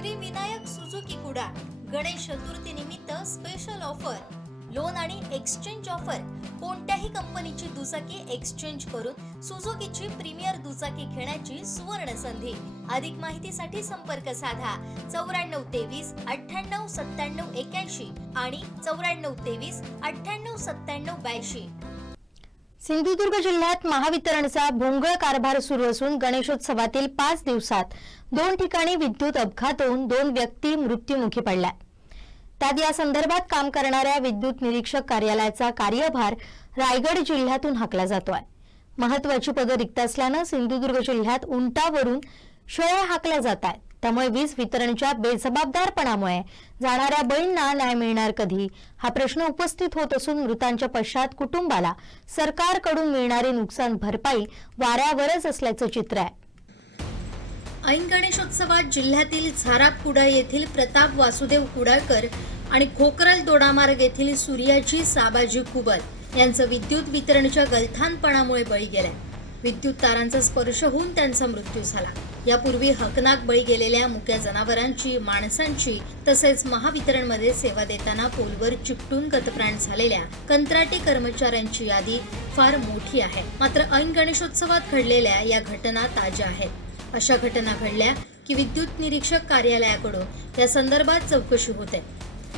Shri Vinayak Suzuki Kudal Ganesh Chaturthi निमित्त special offer loan आणि exchange offer कोणत्याही कंपनीची दुचाकी एक्सचेंज करून सुझुकीची प्रीमियर दुचाकी घेण्याची सुवर्ण संधी. अधिक माहितीसाठी संपर्क साधा. चौऱ्याण्णव तेवीस अठ्ठ्याण्णव सत्त्याण्णव एक्याऐंशी आणि चौऱ्याण्णव तेवीस अठ्ठ्याण्णव सत्त्याण्णव ब्याऐंशी. सिंधुदुर्ग जिल्ह्यात महावितरणचा भोंगळ कारभार सुरू असून गणेशोत्सवातील पाच दिवसात दोन ठिकाणी विद्युत अपघात होऊन दोन व्यक्ती मृत्युमुखी पडल्या. त्यात या संदर्भात काम करणाऱ्या विद्युत निरीक्षक कार्यालयाचा कार्यभार रायगड जिल्ह्यातून हाकला जातोय. महत्वाची पदं रिक्त असल्यानं सिंधुदुर्ग जिल्ह्यात उंटावरून शेळ्या हाकल्या जात आहेत. त्यामुळे वीज वितरणच्या बेजबाबदारपणामुळे जाणाऱ्या बळींना न्याय मिळणार कधी? हा प्रश्न उपस्थित होत असून मृतांच्या पश्चात कुटुंबाला सरकारकडून मिळणारी नुकसान भरपाई वाऱ्यावरच असल्याचं चित्र आहे. ऐन गणेशोत्सवात जिल्ह्यातील झाराप कुडा येथील प्रताप वासुदेव कुडाळकर आणि खोकरल दोडामार्ग येथील सूर्याजी साबाजी कुबल यांचं विद्युत वितरणच्या गलथानपणामुळे बळी गेलाय विद्युत तारांचा स्पर्श होऊन त्यांचा मृत्यू झाला. यापूर्वी हकनाक बळी गेलेल्या मुक्या जनावरांची माणसांची तसेच महावितरणमध्ये सेवा देताना पोलवर चिकटून गतप्राण झालेल्या कंत्राटी कर्मचाऱ्यांची यादी फार मोठी आहे. मात्र ऐन गणेशोत्सवात घडलेल्या या घटना ताज्या आहेत. अशा घटना घडल्या की विद्युत निरीक्षक कार्यालयाकडून या संदर्भात चौकशी होते.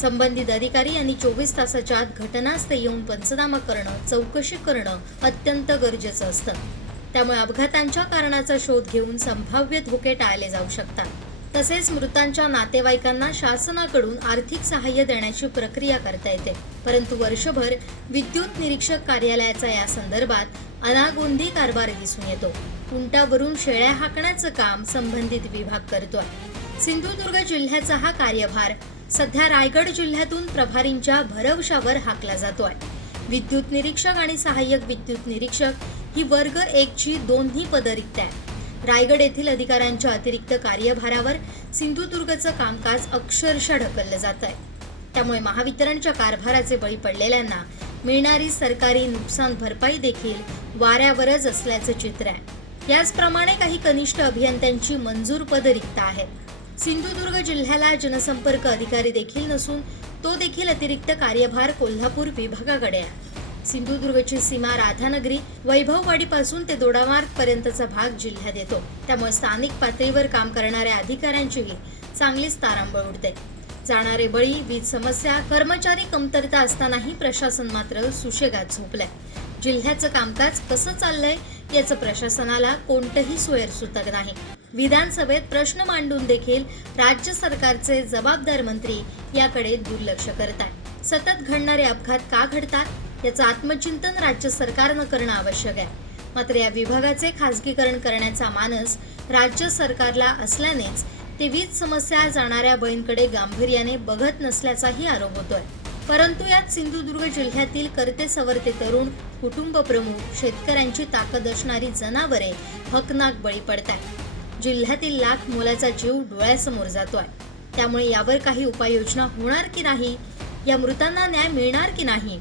संबंधित अधिकारी यांनी चोवीस तासाच्या आत घटनास्थळी येऊन पंचनामा करणं चौकशी करणं अत्यंत गरजेचं असतं. त्यामुळे अपघातांच्या कारणाचा शोध घेऊन संभाव्य धोके टाळले जाऊ शकतात. तसेच मृतांच्या नातेवाईकांना शासनाकडून आर्थिक सहाय्य देण्याची प्रक्रिया करता येते. परंतु वर्षभर विद्युत निरीक्षक कार्यालयाचा या संदर्भात अनागोंदी कारभार दिसून येतो. उंटावरून शेळ्या हाकण्याचं काम संबंधित विभाग करतो सिंधुदुर्ग जिल्ह्याचा हा कार्यभार सध्या रायगड जिल्ह्यातून प्रभारींच्या भरवशावर हाकला जातोय. विद्युत निरीक्षक आणि सहाय्यक विद्युत निरीक्षक ही वर्ग एक ची दोन्ही पद रिक्त आहे रायगड येथील अधिकाऱ्यांच्या अतिरिक्त कार्यभारावर सिंधुदुर्गचं कामकाज अक्षरशः ढकललं जात आहे त्यामुळे महावितरणच्या कारभाराचे बळी पडलेल्यांना मिळणारी सरकारी नुकसान भरपाई देखील वाऱ्यावरच असल्याचं चित्र आहे. याचप्रमाणे काही कनिष्ठ अभियंत्यांची मंजूर पद रिक्त आहेत. सिंधुदुर्ग जिल्ह्याला जनसंपर्क अधिकारी देखील नसून तो देखील अतिरिक्त कार्यभार कोल्हापूर विभागाकडे आहे. सिंधुदुर्गची सीमा राधानगरी वैभववाडीपासून ते दोडामार्ग पर्यंतचा भाग जिल्ह्यात येतो. त्यामुळे स्थानिक पातळीवर काम करणाऱ्या अधिकाऱ्यांचीही चांगलीच तारांबळ उडते. जाणारे बळी वीज समस्या कर्मचारी कमतरता असतानाही प्रशासन मात्र सुशेगात झोपलंय. जिल्ह्याचं कामकाज कसं चाललंय याचं प्रशासनाला कोणतंही सोयर सुतक नाही. विधानसभेत प्रश्न मांडून देखील राज्य सरकारचे जबाबदार मंत्री याकडे दुर्लक्ष करतात सतत घडणारे अपघात का घडतात याचं आत्मचिंतन राज्य सरकारनं करणं आवश्यक आहे. मात्र या विभागाचे खासगीकरण करण्याचा मानस राज्य सरकारला असल्यानेच ते वीज समस्या जाणाऱ्या बळींकडे गांभीर्याने बघत नसल्याचाही आरोप होतोय. परंतु यात सिंधुदुर्ग जिल्ह्यातील करते सवरते तरुण कुटुंब प्रमुख शेतकऱ्यांची ताकद असणारी जनावरे हकनाक बळी पडतात जिल्ह्यातील लाख मोलाचा जीव डोळ्यासमोर जातोय. त्यामुळे यावर काही उपाययोजना होणार की नाही? या मृतांना न्याय मिळणार की नाही?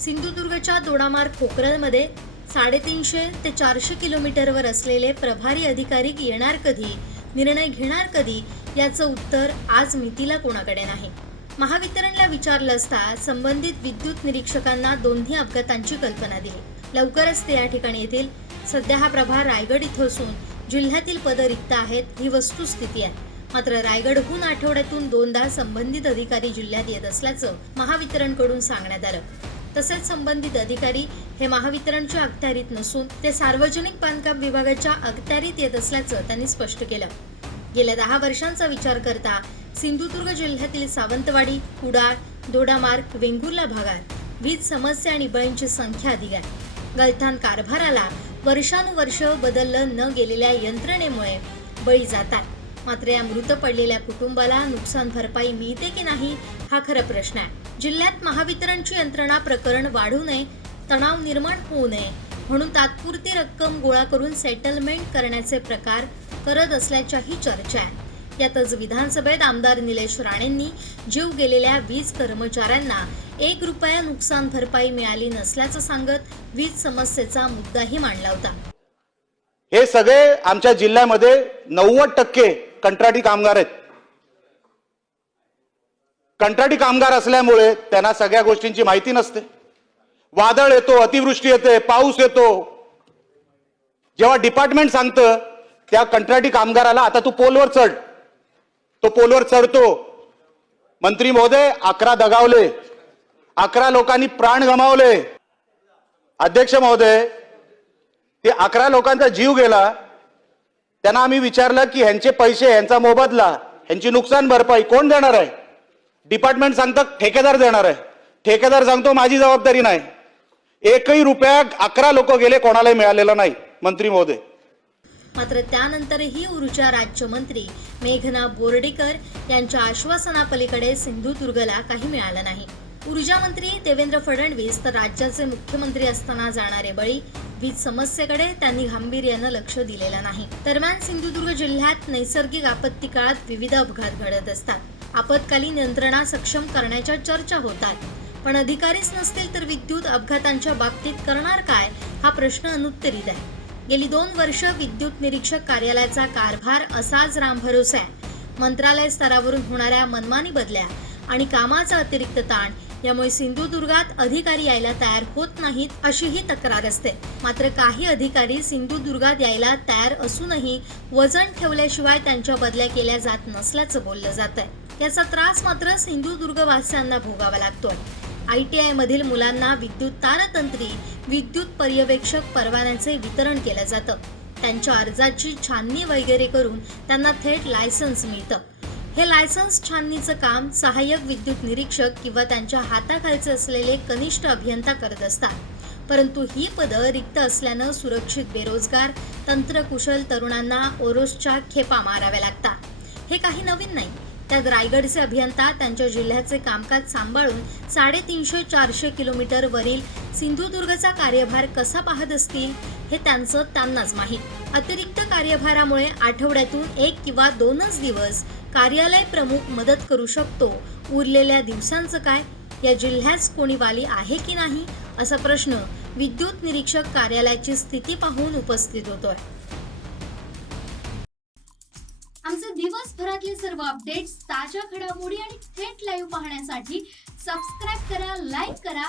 सिंधुदुर्गच्या दोडामार्ग पोखरलमध्ये साडेतीनशे ते चारशे किलोमीटरवर असलेले प्रभारी अधिकारी येणार कधी? निर्णय घेणार कधी याचं उत्तर आज मितीला कोणाकडे नाही. महावितरणला विचारलं असता संबंधित विद्युत निरीक्षकांना दोन्ही अपघातांची कल्पना दिली. लवकरच ते या ठिकाणी येतील. सध्या हा प्रभार रायगड इथं असून जिल्ह्यातील पदं रिक्त आहेत ही वस्तुस्थिती आहे. मात्र रायगडहून आठवड्यातून दोनदा संबंधित अधिकारी जिल्ह्यात येत असल्याचं महावितरणकडून सांगण्यात आलं. तसेच संबंधित अधिकारी हे महावितरणच्या अखत्यारीत नसून ते सार्वजनिक बांधकाम विभागाच्या अखत्यारीत येत असल्याचं त्यांनी स्पष्ट केलं. गेल्या दहा वर्षांचा विचार करता सिंधुदुर्ग जिल्ह्यातील सावंतवाडी कुडाळ दोडामार्ग वेंगुर्ला भागात वीज समस्या आणि बळींची संख्या अधिक आहे. गलथान कारभाराला वर्षानुवर्ष बदललं न गेलेल्या यंत्रणेमुळे बळी जातात. मात्र या मृत पडलेल्या कुटुंबाला नुकसान भरपाई मिळते की नाही हा खरा प्रश्न आहे. जिल्ह्यात महावितरणची यंत्रणा प्रकरण वाढू नये तणाव निर्माण होऊ नये म्हणून तात्पुरती रक्कम गोळा करून सेटलमेंट करण्याचे प्रकार करत असल्याच्याही चर्चा आहे. यातच विधानसभेत आमदार निलेश राणेंनी जीव गेलेल्या वीज कर्मचाऱ्यांना एक रुपया नुकसान भरपाई मिळाली नसल्याचं सांगत वीज समस्येचा मुद्दाही मांडला होता. हे सगळे आमच्या जिल्ह्यामध्ये नव्वद टक्के कंत्राटी कामगार आहेत. कंत्राटी कामगार असल्यामुळे त्यांना सगळ्या गोष्टींची माहिती नसते. वादळ येतो अतिवृष्टी येते पाऊस येतो. जेव्हा डिपार्टमेंट सांगतं त्या कंत्राटी कामगाराला आता तू पोलवर चढ. तो पोलवर चढतो. मंत्री महोदय अकरा दगावले. अकरा लोकांनी प्राण गमावले. अध्यक्ष महोदय ते अकरा लोकांचा जीव गेला. त्यांना आम्ही विचारलं की ह्यांचे पैसे ह्यांचा मोबदला ह्यांची नुकसान भरपाई कोण देणार आहे? डिपार्टमेंट सांगतं ठेकेदार देणार आहे. ठेकेदार सांगतो माझी जबाबदारी नाही. एकही रुपया अकरा लोक गेले कोणालाही मिळालेला नाही मंत्री महोदय. मात्र त्यानंतरही ऊर्जा राज्यमंत्री मेघना बोर्डीकर यांच्या आश्वासनापलीकडे सिंधुदुर्गला काही मिळालं नाही. ऊर्जा मंत्री देवेंद्र फडणवीस तर राज्याचे मुख्यमंत्री असताना जाणारे बळी वीज समस्येकडे त्यांनी गांभीर्यानं लक्ष दिलेलं नाही. दरम्यान सिंधुदुर्ग जिल्ह्यात नैसर्गिक आपत्ती काळात विविध अपघात घडत असतात. आपत्कालीन यंत्रणा सक्षम करण्याच्या चर्चा होतात पण अधिकारीच नसतील तर विद्युत अपघातांच्या बाबतीत करणार काय हा प्रश्न अनुत्तरित आहे. गेली दोन वर्ष विद्युत निरीक्षक कार्यालयाचा कारभार असाच रामभरोसा आहे. मंत्रालय स्तरावरून होणाऱ्या मनमानी बदल्या आणि कामाचा अतिरिक्त ताण यामुळे सिंधुदुर्गात अधिकारी यायला तयार होत नाहीत अशीही तक्रार असते. मात्र काही अधिकारी सिंधुदुर्गात यायला तयार असूनही वजन ठेवल्याशिवाय त्यांच्या बदल्या केल्या जात नसल्याचं बोललं जात आहे त्याचा त्रास मात्र सिंधुदुर्गवासियांना भोगावा लागतोय. आय टी आय मधील मुलांना विद्युत तारतंत्री विद्युत पर्यवेक्षक परवान्याचे वितरण केलं जातं. त्यांच्या अर्जाची छाननी वगैरे करून त्यांना थेट लायसन्स मिळतं. हे लायसन्स छाननीचं काम सहाय्यक विद्युत निरीक्षक किंवा त्यांच्या हाताखालचे असलेले कनिष्ठ अभियंता करत असतात. परंतु ही पदं रिक्त असल्यानं सुरक्षित बेरोजगार तंत्रकुशल तरुणांना ओरोसच्या खेपा माराव्या लागतात. हे काही नवीन नाही. त्यात रायगडचे अभियंता त्यांच्या जिल्ह्याचे कामकाज सांभाळून साडेतीनशे चारशे किलोमीटरवरील सिंधुदुर्गचा कार्यभार कसा पाहत असतील हे त्यांचं त्यांनाच माहीत. अतिरिक्त कार्यभारामुळे आठवड्यातून एक किंवा दोनच दिवस कार्यालय प्रमुख मदत करू शकतो. उरलेल्या दिवसांचं काय? या जिल्ह्यात कोणी वाली आहे की नाही? असा प्रश्न विद्युत निरीक्षक कार्यालयाची स्थिती पाहून उपस्थित होतोय. आमचे दिवसभरातले सर्व अपडेट्स ताज्या घडामोडी आणि थेट लाईव्ह पाहण्यासाठी सबस्क्राईब करा लाईक करा